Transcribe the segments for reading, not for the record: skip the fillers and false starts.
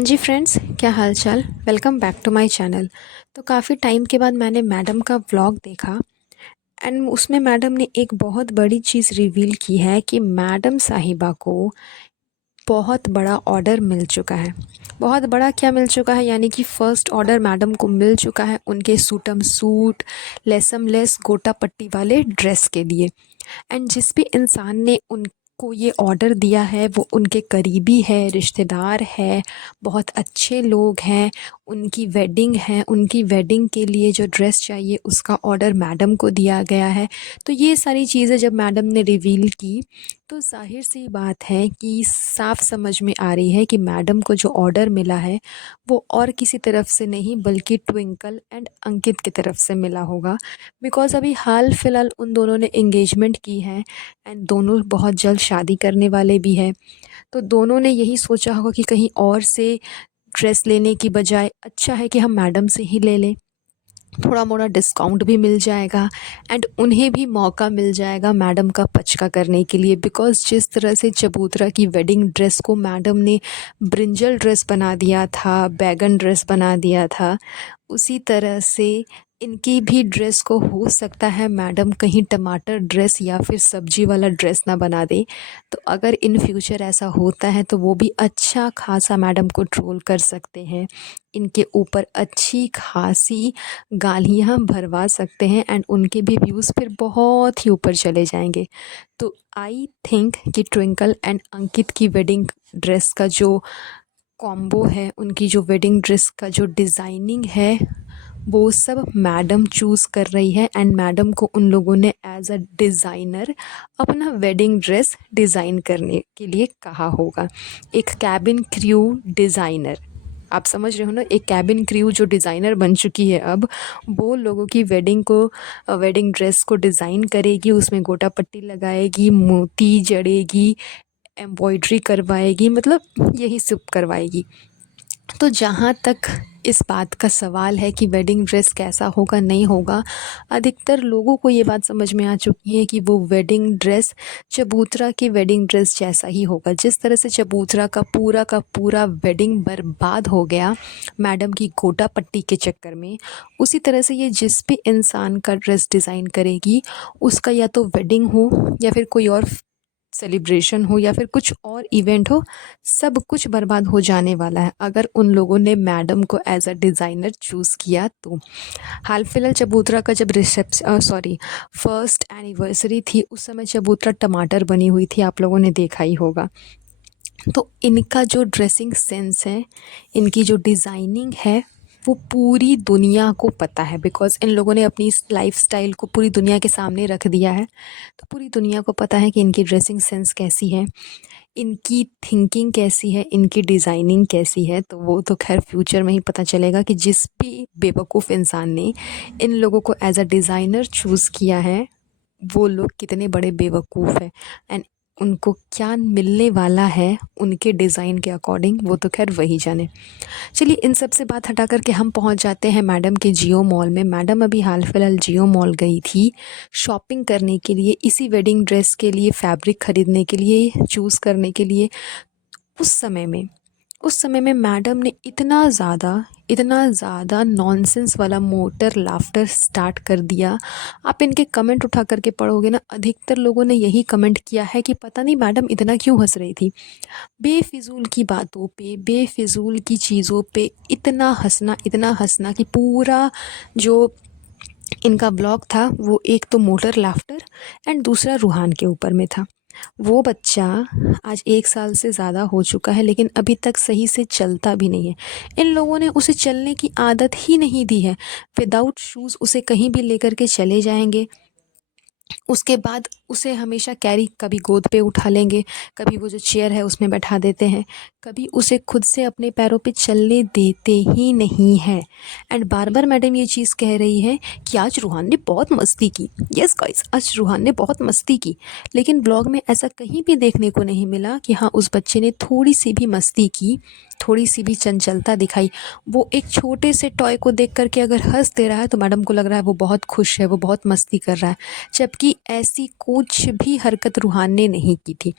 हाँ जी फ्रेंड्स, क्या हाल चाल। Welcome back to my channel. तो काफ़ी टाइम के बाद मैंने मैडम का व्लॉग देखा एंड उसमें मैडम ने एक बहुत बड़ी चीज़ रिवील की है कि मैडम साहिबा को बहुत बड़ा ऑर्डर मिल चुका है। बहुत बड़ा क्या मिल चुका है, यानी कि फ़र्स्ट ऑर्डर मैडम को मिल चुका है उनके सूटम सूट लेसम लेस गोटा पट्टी वाले ड्रेस के लिए। एंड जिस भी इंसान ने उनको ये ऑर्डर दिया है वो उनके करीबी है, रिश्तेदार है, बहुत अच्छे लोग हैं। उनकी वेडिंग है, उनकी वेडिंग के लिए जो ड्रेस चाहिए उसका ऑर्डर मैडम को दिया गया है। तो ये सारी चीज़ें जब मैडम ने रिवील की तो ज़ाहिर सी बात है कि साफ समझ में आ रही है कि मैडम को जो ऑर्डर मिला है वो और किसी तरफ से नहीं बल्कि ट्विंकल एंड अंकित की तरफ से मिला होगा। बिकॉज़ अभी हाल फ़िलहाल उन दोनों ने एंगेजमेंट की है एंड दोनों बहुत जल्द शादी करने वाले भी हैं। तो दोनों ने यही सोचा होगा कि कहीं और से ड्रेस लेने की बजाय अच्छा है कि हम मैडम से ही ले लें, थोड़ा मोड़ा डिस्काउंट भी मिल जाएगा एंड उन्हें भी मौका मिल जाएगा मैडम का पचका करने के लिए। बिकॉज़ जिस तरह से चबूतरा की वेडिंग ड्रेस को मैडम ने ब्रिंजल ड्रेस बना दिया था, बैगन ड्रेस बना दिया था, उसी तरह से इनकी भी ड्रेस को हो सकता है मैडम कहीं टमाटर ड्रेस या फिर सब्जी वाला ड्रेस ना बना दे। तो अगर इन फ्यूचर ऐसा होता है तो वो भी अच्छा खासा मैडम को ट्रोल कर सकते हैं, इनके ऊपर अच्छी खासी गालियाँ भरवा सकते हैं एंड उनके भी व्यूज़ फिर बहुत ही ऊपर चले जाएंगे। तो आई थिंक कि ट्विंकल एंड अंकित की वेडिंग ड्रेस का जो कॉम्बो है, उनकी जो वेडिंग ड्रेस का जो डिज़ाइनिंग है वो सब मैडम चूज़ कर रही है एंड मैडम को उन लोगों ने एज अ डिज़ाइनर अपना वेडिंग ड्रेस डिज़ाइन करने के लिए कहा होगा। एक कैबिन क्रू डिज़ाइनर, आप समझ रहे हो ना, एक कैबिन क्रू जो डिज़ाइनर बन चुकी है अब, वो लोगों की वेडिंग को वेडिंग ड्रेस को डिज़ाइन करेगी, उसमें गोटा पट्टी लगाएगी, मोती जड़ेगी, एम्ब्रॉयडरी करवाएगी, मतलब यही सब करवाएगी। तो जहाँ तक इस बात का सवाल है कि वेडिंग ड्रेस कैसा होगा नहीं होगा, अधिकतर लोगों को ये बात समझ में आ चुकी है कि वो वेडिंग ड्रेस चबूतरा की वेडिंग ड्रेस जैसा ही होगा। जिस तरह से चबूतरा का पूरा वेडिंग बर्बाद हो गया मैडम की गोटा पट्टी के चक्कर में, उसी तरह से ये जिस भी इंसान का ड्रेस डिज़ाइन करेगी उसका या तो वेडिंग हो या फिर कोई और सेलिब्रेशन हो या फिर कुछ और इवेंट हो, सब कुछ बर्बाद हो जाने वाला है अगर उन लोगों ने मैडम को एज अ डिज़ाइनर चूज़ किया तो। हाल फिलहाल चबूतरा का जब फर्स्ट एनिवर्सरी थी उस समय चबूतरा टमाटर बनी हुई थी, आप लोगों ने देखा ही होगा। तो इनका जो ड्रेसिंग सेंस है, इनकी जो डिज़ाइनिंग है, वो पूरी दुनिया को पता है। बिकॉज़ इन लोगों ने अपनी इस लाइफ़स्टाइल को पूरी दुनिया के सामने रख दिया है। तो पूरी दुनिया को पता है कि इनकी ड्रेसिंग सेंस कैसी है, इनकी थिंकिंग कैसी है, इनकी डिज़ाइनिंग कैसी है। तो वो तो ख़ैर फ्यूचर में ही पता चलेगा कि जिस भी बेवकूफ़ इंसान ने इन लोगों को एज़ अ डिज़ाइनर चूज़ किया है, वो लोग कितने बड़े बेवकूफ़ हैं एंड उनको क्या मिलने वाला है उनके डिज़ाइन के अकॉर्डिंग, वो तो ख़ैर वही जाने। चलिए इन सब से बात हटा कर के हम पहुंच जाते हैं मैडम के जियो मॉल में। मैडम अभी हाल फिलहाल जियो मॉल गई थी शॉपिंग करने के लिए, इसी वेडिंग ड्रेस के लिए फैब्रिक ख़रीदने के लिए, चूज़ करने के लिए। उस समय में उस समय में मैडम ने इतना ज़्यादा नॉनसेंस वाला मोटर लाफ्टर स्टार्ट कर दिया। आप इनके कमेंट उठा करके पढ़ोगे ना, अधिकतर लोगों ने यही कमेंट किया है कि पता नहीं मैडम इतना क्यों हंस रही थी। बेफिजूल की बातों पे, बेफिजूल की चीज़ों पे इतना हंसना कि पूरा जो इनका ब्लॉग था वो एक तो मोटर लाफ्टर एंड दूसरा रूहान के ऊपर में था। वो बच्चा आज 1 साल से ज़्यादा हो चुका है लेकिन अभी तक सही से चलता भी नहीं है। इन लोगों ने उसे चलने की आदत ही नहीं दी है। विदाउट शूज़ उसे कहीं भी लेकर के चले जाएंगे, उसके बाद उसे हमेशा कैरी, कभी गोद पे उठा लेंगे, कभी वो जो चेयर है उसमें बैठा देते हैं, कभी उसे खुद से अपने पैरों पे चलने देते ही नहीं हैं। एंड बार बार मैडम ये चीज़ कह रही है कि आज रूहान ने बहुत मस्ती की। यस गाइस, आज रूहान ने बहुत मस्ती की, लेकिन ब्लॉग में ऐसा कहीं भी देखने को नहीं मिला कि हाँ उस बच्चे ने थोड़ी सी भी मस्ती की, थोड़ी सी भी चंचलता दिखाई। वो एक छोटे से टॉय को देख करके अगर हंस दे रहा है तो मैडम को लग रहा है वो बहुत खुश है, वो बहुत मस्ती कर रहा है। जबकि जबकि ऐसी कुछ भी हरकत रूहान ने नहीं की थी।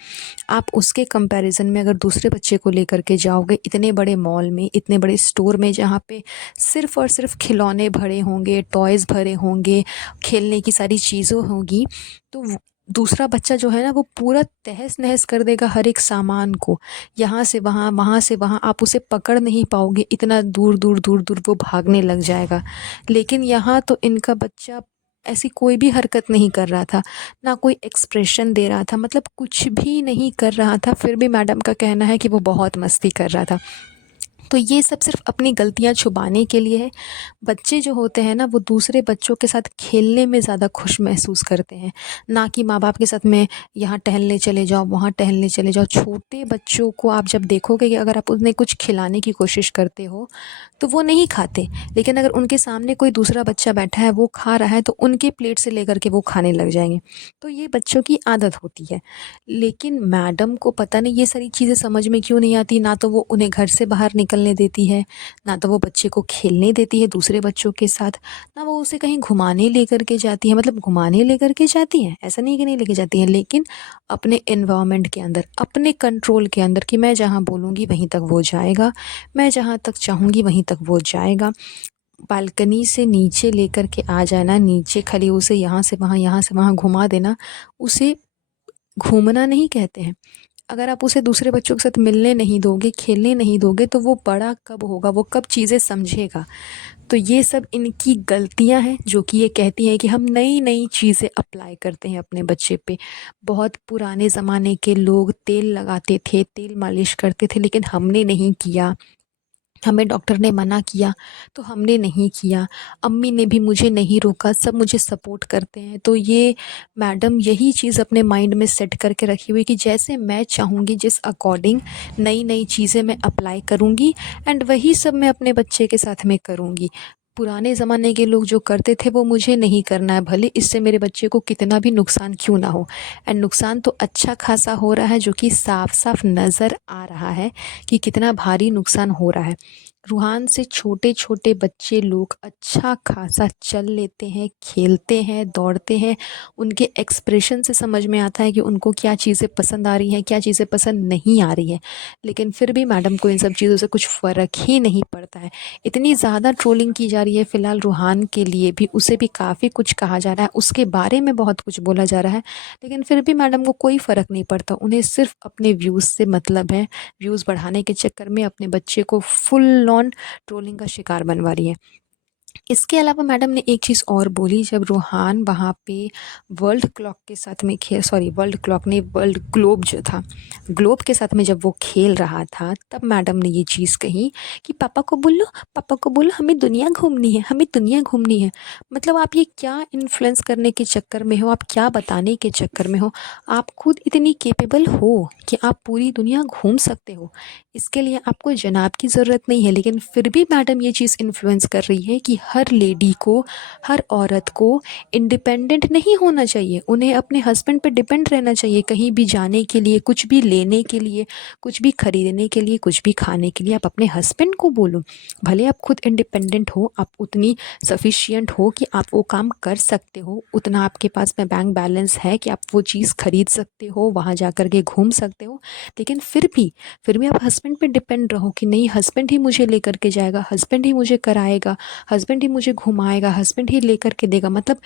आप उसके कंपैरिज़न में अगर दूसरे बच्चे को लेकर के जाओगे इतने बड़े मॉल में, इतने बड़े स्टोर में जहाँ पे सिर्फ़ और सिर्फ़ खिलौने भरे होंगे, टॉयज़ भरे होंगे, खेलने की सारी चीज़ें होंगी, तो दूसरा बच्चा जो है ना वो पूरा तहस-नहस कर देगा हर एक सामान को। यहाँ से वहाँ से वहाँ, आप उसे पकड़ नहीं पाओगे, इतना दूर-दूर, दूर-दूर वो भागने लग जाएगा। लेकिन यहाँ तो इनका बच्चा ऐसी कोई भी हरकत नहीं कर रहा था, ना कोई एक्सप्रेशन दे रहा था, मतलब कुछ भी नहीं कर रहा था, फिर भी मैडम का कहना है कि वो बहुत मस्ती कर रहा था। तो ये सब सिर्फ़ अपनी गलतियाँ छुपाने के लिए है। बच्चे जो होते हैं ना वो दूसरे बच्चों के साथ खेलने में ज़्यादा खुश महसूस करते हैं, ना कि माँ-बाप के साथ में यहाँ टहलने चले जाओ, वहाँ टहलने चले जाओ। छोटे बच्चों को आप जब देखोगे कि अगर आप उन्हें कुछ खिलाने की कोशिश करते हो, तो वो नहीं खाते। लेकिन अगर उनके सामने कोई दूसरा बच्चा बैठा है, वो खा रहा है, तो उनके प्लेट से लेकर के वो खाने लग जाएँगे। तो ये बच्चों की आदत होती है। लेकिन मैडम को पता नहीं ये सारी चीज़ें समझ में क्यों नहीं आती, ना तो वो उन्हें घर से बाहर निकलने देती है, ना तो वो बच्चे को खेलने देती है दूसरे बच्चों के साथ, ना वो उसे कहीं घुमाने लेकर के जाती है। मतलब घुमाने लेकर के जाती हैं, ऐसा नहीं है कि नहीं लेके जाती हैं, लेकिन अपने एनवायरनमेंट के अंदर, अपने कंट्रोल के अंदर कि मैं जहाँ बोलूँगी वहीं तक वो जाएगा, मैं जहाँ तक चाहूँगी वहीं तक वो जाएगा। बालकनी से नीचे लेकर के आ जाना, नीचे खाली उसे यहाँ से वहाँ घुमा देना, उसे घूमना नहीं कहते हैं। अगर आप उसे दूसरे बच्चों के साथ मिलने नहीं दोगे, खेलने नहीं दोगे, तो वो बड़ा कब होगा, वो कब चीज़ें समझेगा। तो ये सब इनकी गलतियाँ हैं जो कि ये कहती हैं कि हम नई-नई चीज़ें अप्लाई करते हैं अपने बच्चे पे। बहुत पुराने ज़माने के लोग तेल लगाते थे, तेल मालिश करते थे, लेकिन हमने नहीं किया। हमें डॉक्टर ने मना किया तो हमने नहीं किया, अम्मी ने भी मुझे नहीं रोका, सब मुझे सपोर्ट करते हैं। तो ये मैडम यही चीज़ अपने माइंड में सेट करके रखी हुई कि जैसे मैं चाहूँगी, जिस अकॉर्डिंग नई-नई चीज़ें मैं अप्लाई करूँगी एंड वही सब मैं अपने बच्चे के साथ में करूँगी। पुराने ज़माने के लोग जो करते थे वो मुझे नहीं करना है, भले इससे मेरे बच्चे को कितना भी नुकसान क्यों ना हो। एंड नुकसान तो अच्छा खासा हो रहा है, जो कि साफ-साफ नज़र आ रहा है कि कितना भारी नुकसान हो रहा है। रूहान से छोटे-छोटे बच्चे लोग अच्छा खासा चल लेते हैं, खेलते हैं, दौड़ते हैं। उनके एक्सप्रेशन से समझ में आता है कि उनको क्या चीज़ें पसंद आ रही हैं, क्या चीज़ें पसंद नहीं आ रही हैं। लेकिन फिर भी मैडम को इन सब चीज़ों से कुछ फ़र्क ही नहीं पड़ता है। इतनी ज़्यादा ट्रोलिंग की जा रही है फ़िलहाल रूहान के लिए भी, उसे भी काफ़ी कुछ कहा जा रहा है, उसके बारे में बहुत कुछ बोला जा रहा है, लेकिन फिर भी मैडम को कोई फ़र्क नहीं पड़ता। उन्हें सिर्फ़ अपने व्यूज़ से मतलब है। व्यूज़ बढ़ाने के चक्कर में अपने बच्चे को फुल ऑन ट्रोलिंग का शिकार बनवा रही है। इसके अलावा मैडम ने एक चीज़ और बोली, जब रूहान वहाँ पे वर्ल्ड क्लॉक के साथ में वर्ल्ड क्लॉक नहीं, वर्ल्ड ग्लोब जो था, ग्लोब के साथ में जब वो खेल रहा था, तब मैडम ने ये चीज़ कही कि पापा को बोलो हमें दुनिया घूमनी है, हमें दुनिया घूमनी है। मतलब आप ये क्या इन्फ्लुएंस करने के चक्कर में हो, आप क्या बताने के चक्कर में हो? आप खुद इतनी कैपेबल हो कि आप पूरी दुनिया घूम सकते हो। इसके लिए आपको जनाब की ज़रूरत नहीं है, लेकिन फिर भी मैडम ये चीज़ इन्फ्लुएंस कर रही है कि हर लेडी को, हर औरत को इंडिपेंडेंट नहीं होना चाहिए, उन्हें अपने हस्बैंड पे डिपेंड रहना चाहिए। कहीं भी जाने के लिए, कुछ भी लेने के लिए, कुछ भी खरीदने के लिए, कुछ भी खाने के लिए आप अपने हस्बैंड को बोलो। भले आप खुद इंडिपेंडेंट हो, आप उतनी सफिशिएंट हो कि आप वो काम कर सकते हो, उतना आपके पास में बैंक बैलेंस है कि आप वो चीज़ खरीद सकते हो, वहाँ जा कर के घूम सकते हो, लेकिन फिर भी आप हस्बैंड पे डिपेंड रहो कि नहीं, हस्बैंड ही मुझे लेकर के जाएगा, हस्बैंड ही मुझे कराएगा, हस्बैंड ही मुझे घुमाएगा, हस्बैंड ही लेकर के देगा। मतलब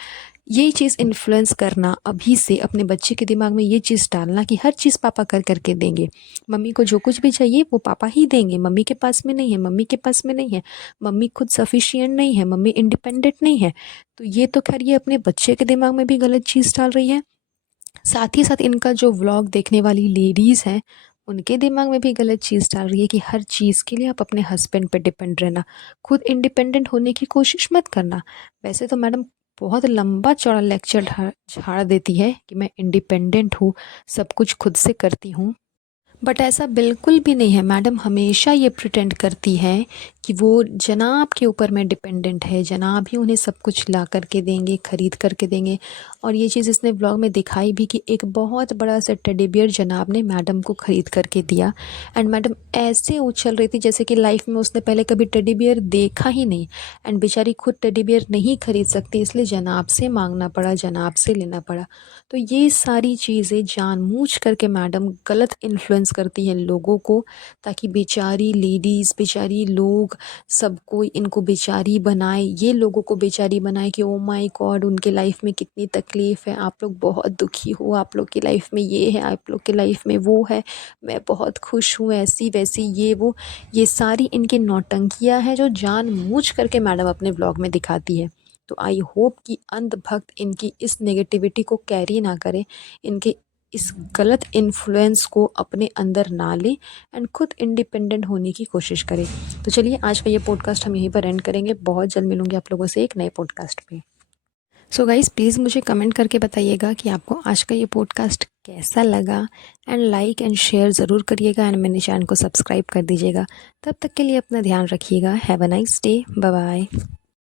ये चीज़ इन्फ्लुएंस करना, अभी से अपने बच्चे के दिमाग में ये चीज़ डालना कि हर चीज़ पापा कर करके देंगे, मम्मी को जो कुछ भी चाहिए वो पापा ही देंगे, मम्मी के पास में नहीं है, मम्मी के पास में नहीं है, मम्मी खुद सफिशिएंट नहीं है, मम्मी इंडिपेंडेंट नहीं है। तो ये तो खैर ये अपने बच्चे के दिमाग में भी गलत चीज़ डाल रही है। साथ ही साथ इनका जो व्लॉग देखने वाली लेडीज़ हैं, उनके दिमाग में भी गलत चीज़ डाल रही है कि हर चीज़ के लिए आप अपने हस्बैंड पे डिपेंड रहना, खुद इंडिपेंडेंट होने की कोशिश मत करना। वैसे तो मैडम बहुत लंबा चौड़ा लेक्चर झाड़ देती है कि मैं इंडिपेंडेंट हूँ, सब कुछ खुद से करती हूँ। बट ऐसा बिल्कुल भी नहीं है। मैडम हमेशा ये प्रिटेंड करती हैं कि वो जनाब के ऊपर में डिपेंडेंट है, जनाब ही उन्हें सब कुछ ला कर के देंगे, ख़रीद कर के देंगे। और ये चीज़ इसने व्लॉग में दिखाई भी कि एक बहुत बड़ा सा टेडी बियर जनाब ने मैडम को ख़रीद कर के दिया। एंड मैडम ऐसे उछल रही थी जैसे कि लाइफ में उसने पहले कभी टेडी बियर देखा ही नहीं। एंड बेचारी खुद टेडी बियर नहीं ख़रीद सकती, इसलिए जनाब से मांगना पड़ा, जनाब से लेना पड़ा। तो ये सारी चीज़ें जानबूझ करके मैडम गलत इन्फ्लुएंस करती हैं लोगों को, ताकि बेचारी लेडीज़, बेचारी लोग, सबको इनको बेचारी बनाए, ये लोगों को बेचारी बनाए कि ओ माय गॉड उनके लाइफ में कितनी तकलीफ़ है, आप लोग बहुत दुखी हो, आप लोग की लाइफ में ये है, आप लोग की लाइफ में वो है, मैं बहुत खुश हूँ, ऐसी वैसी ये वो। ये सारी इनकी नौटंकियाँ हैं जो जानबूझ करके मैडम अपने व्लॉग में दिखाती है। तो आई होप कि अंधभक्त इनकी इस नेगेटिविटी को कैरी ना करे, इनके इस गलत इन्फ्लुएंस को अपने अंदर ना ले, एंड खुद इंडिपेंडेंट होने की कोशिश करें। तो चलिए आज का ये पॉडकास्ट हम यहीं पर एंड करेंगे। बहुत जल्द मिलूंगी आप लोगों से एक नए पॉडकास्ट पे। सो गाइज़ प्लीज़ मुझे कमेंट करके बताइएगा कि आपको आज का ये पॉडकास्ट कैसा लगा, एंड लाइक एंड शेयर ज़रूर करिएगा, एंड मेरे चैनल को सब्सक्राइब कर दीजिएगा। तब तक के लिए अपना ध्यान रखिएगा। Have a nice day. Bye bye.